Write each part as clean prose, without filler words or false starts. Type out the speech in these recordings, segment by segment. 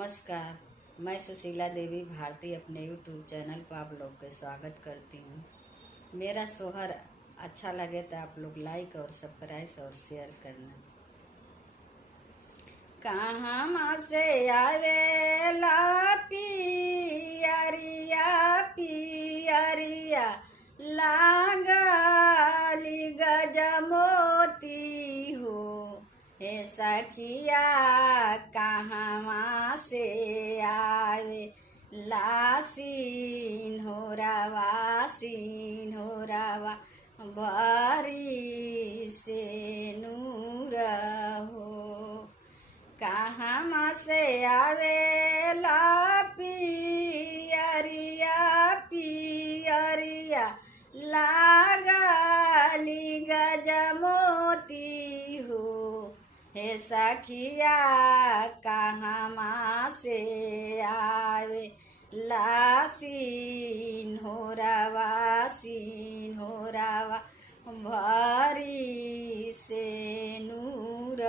नमस्कार। मैं सुशीला देवी भारती अपने यूट्यूब चैनल पर आप लोग का स्वागत करती हूँ। मेरा सोहर अच्छा लगे तो आप लोग लाइक और सब्सक्राइब और शेयर करना। कहाँ से आवेला पियरिया पियरिया लागली गजमोती हो हे सखिया कहाँ से आवे लासीन हो रवा भरी से नूर हो कहाँ से आवेला पियरिया पियरिया लागली गजमोती हो हे सखिया कहाँ से आवे लासीन हो रवा भरी से नूर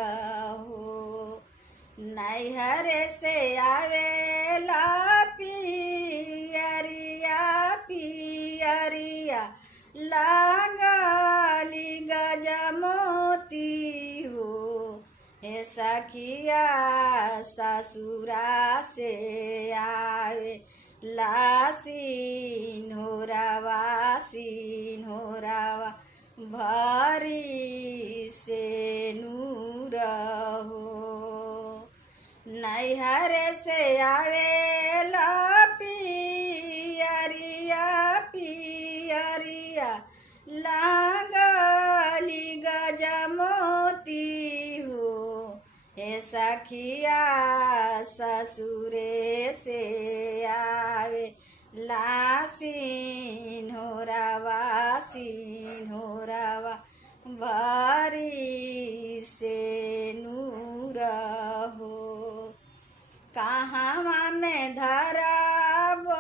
हो नैहर से आवेला पियरिया पियरिया लागली गजमोती हो हे सखिया ससुरा से आवे लासीन हो रवा भरी से नूर हो नैहर से आवेला पियरिया पियरिया लागली गजमोती हो हे सखिया ससुरे से आवे लासीन हो रवा भरी से नूर हो कहाँ में धराबो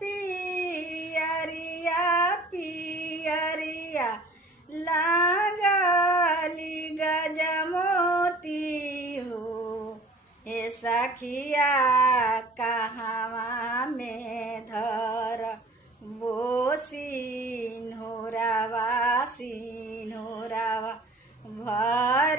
पियरिया पियरिया लागली गजमोती हो हे सखिया कहाँ में धर बोसीन हो रवा भर